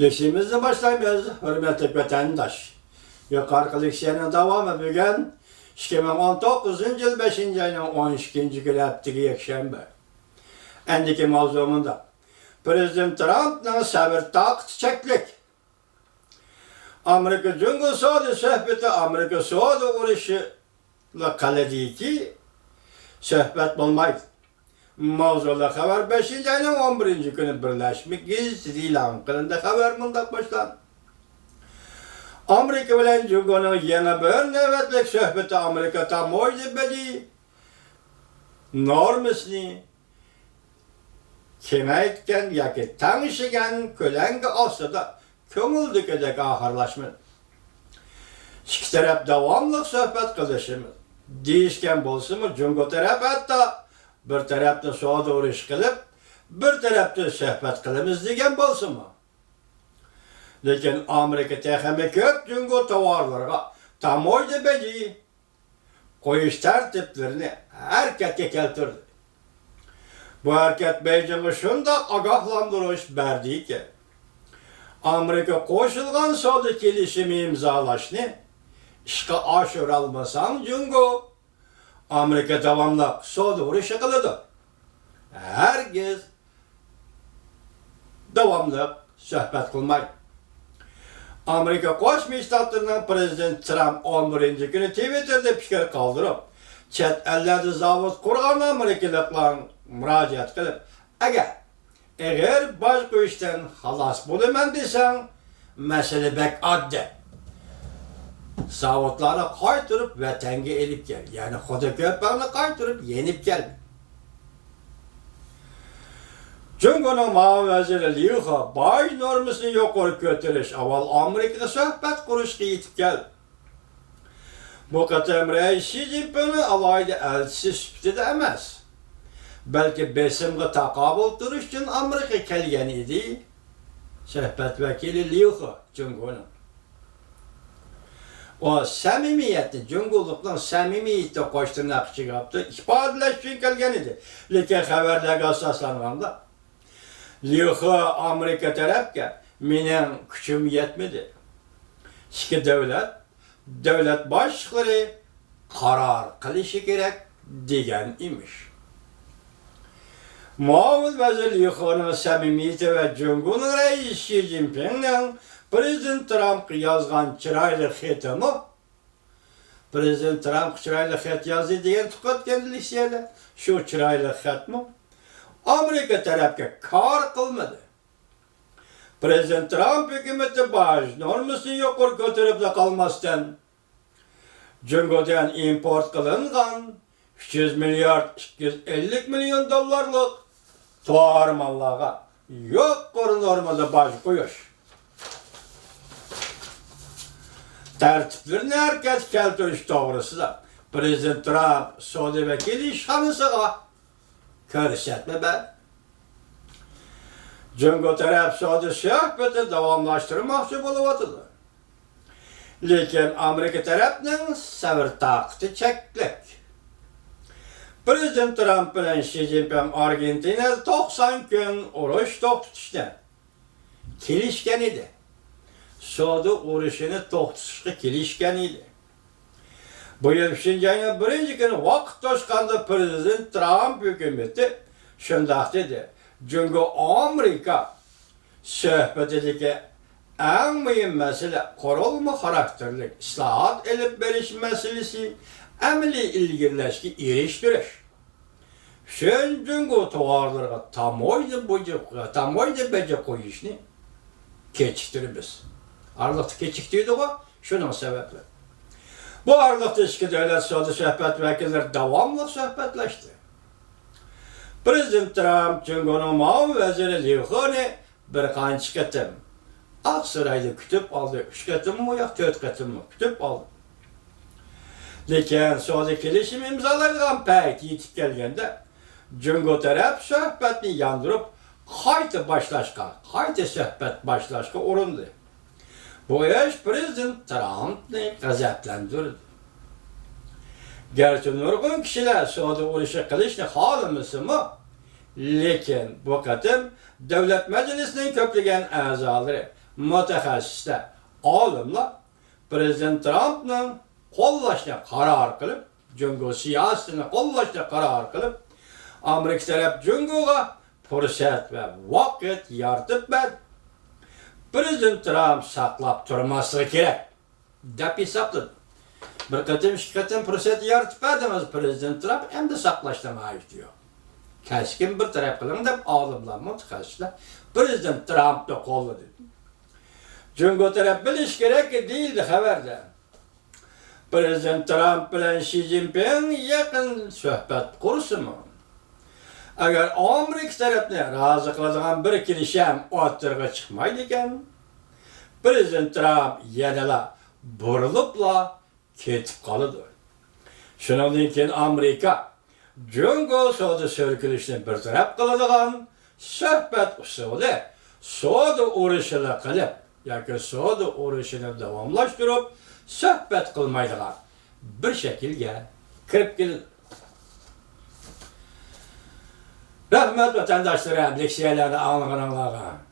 Leşimizni başlaymiz, hürmetli vatandaş. Yukarıdaki senin devamı bugün 2019 yıl 5. ayının 12. günü heptiki yekşembe. Endiki mavzumunda Prezident Trump'ın sabır takt çeklik. Amerika Cumhur Saudi sohbeti Amerika Saudi uruşuyla kaledi ki sohbet olmaydı. Mavzula haber 5. ayının 11. günü birleşmek Sri Lanka'nın haber mındak başlandı. Amerika bilen Cumhur'un yeni bir nöbetlik sohbeti Amerika tam oydu bedi normasını kemeytken yaki tanışıgen kölenge olsa da köngüldükecek ahırlaşma. İki taraf devamlı sohbet kılışımız. Değişken bolsun mu Cumhur taraf hatta bir tarafta soğa doğru iş kılıp bir tarafta sohbet kılımız degen bolsun mu? Lekin Amerika teheme köp Cumhur tovarlarga tam oydu bedi koyuş tertiplerini harekete keltirdi. Bu hareket Beijing'e şunda agahlandırış verdi ki Amerika koşulgan Saudi kelişimi imzalaşını işe aşır almasan Cumhur Amerika devamlı Saudi uruşu kılıdı. Herkes devamlı sohbet kılmayı. Amerika Koşma Ştatları'nın Prezident Trump 11. günü Twitter'da fikir kaldırıp chet ellerde zavut kurgan Amerikalıkların müracaat kılıp eğer başka işten halas bulumen desen mesele bek adde. Zavutları kaytırıp vatanga elip gel. Yani Xudo köpeğini kaytırıp yenip gel. Cumhur'un Mavaziri Liuha bay normasını yukarı götürüş aval Amerika'da sohbet kuruşu yetip gel. Bu kadar reis Xi Jinping'in alayda elçisi süptede emez. Belki besimge takabül duruş için Amerika kelgen idi. Sohbet vekili Liuha Cumhur'un. O samimiyeti, Cumhurluktan samimiyeti koşturnak çıkarttı. İfadeleş için kelgen idi. Lekin haberlerge asaslanğanda Liuha Amerika tarafke menen küçüm yetmedi. İki devlet başlıkları karar kılışı gerek degen imiş. Muavin Vezir Liuha'nın samimiyeti ve Cumhur'un reisi Xi Jinping'in Prezident Trump yazgan çıraylı xetimi Prezident Trump çıraylı xet yazdı degen tukat kendilik siyele. Şu çıraylı xetimi Amerika tarafka kar kılmadı. Prezident Trump hükümeti baş normasını yukarı götürüp de kalmazdan Cumhur'dan import kılıngan 300 milyar 250 milyon dolarlık tuğar mallığa yukarı normalde baş koyuş. Tertiplerini herkes keltiriş doğrusu da Prezident Trump Saudi vekili işhanısıga körsetme ben. Cumhur taraf Saudi sohbeti devamlaştırmakçı buluvatıdır. Lekin Amerika tarafının sabır takıtı çeklik. Prezident Trump bilen Xi Jinping Argentina'da 90 gün uruş toktuştu. Kilişken idi. Saudi uruşunu toktuşu kilişken idi. Bu yıl 5. ayının 1. günü vakit toşkanda Prezident Trump hükümeti şundak dedi. Çünkü Amerika sohbetindeki en mühim mesele korulma karakterli islahat elip veriş meselesi emeli ilgileşki iliştiriş. Sen çünkü tuvarlarga tamoydu bece koyuşunu keçiktirimiz. Aralıkta keçiktiydi o, şunun sebeple. Bu aralıkta iki devlet sohbet vekilleri devamlı sohbetleşti. Prezident Trump Cumhur'un Mao Veziri Liuha'nı bir kançı ketim. Aksaray'da kütüp aldı. 3 ketim mi ya 4 ketim mi? Kütüp aldı. Lekin Saudi kelişim imzalarından pek yetip gelgende Cumhur taraf sohbetini yandırıp haydi sohbet başlaşka orundu. Bu iş Prezident Trump'ı gazaplandırdı. Gerçi nurgun kişiler Saudi uruşu kılışını halımısı mı? Lekin bu kadın devlet meclisinin köplegen azaları mutaxassislar, olimlar Prezident Trump'ning qo'llashga qaror qilib, Jungo siyosatini qo'llashga qaror qilib, Amerika taraf Jungoga fursat va vaqt yaratib berdi. Prezident Trump saqlab turmasligi kerak deb hisobladi. Bir qatim, ikki qatim fursat yaratib berdi Prezident Trump, endi saqlashdan hojat yo'q. Keskin bir taraf qiling deb olimlar, mutaxassislar Prezident Trump'ni qo'lladi. Jungo taraf bilish kerak deyildi xabarda. Prezident Trump bilan Xi Jinping yaqin suhbat qursinmi? Agar Amerika tarafni rozi qiladigan bir kelishim o'tirg'a chiqmaydi ekan, Prezident Trump yanala burilibla ketib qoladi. Shundan keyin Amerika Jungo savdo so'rkilishni bartaraf qiladigan suhbat usuli savdo urushini qilib yoki savdo urushini davomlashtirib suhbat qilmaydigan bir shaklga kirib keladi. Rahmat vatandaşlarım, leksiyalarni anlaganlarga.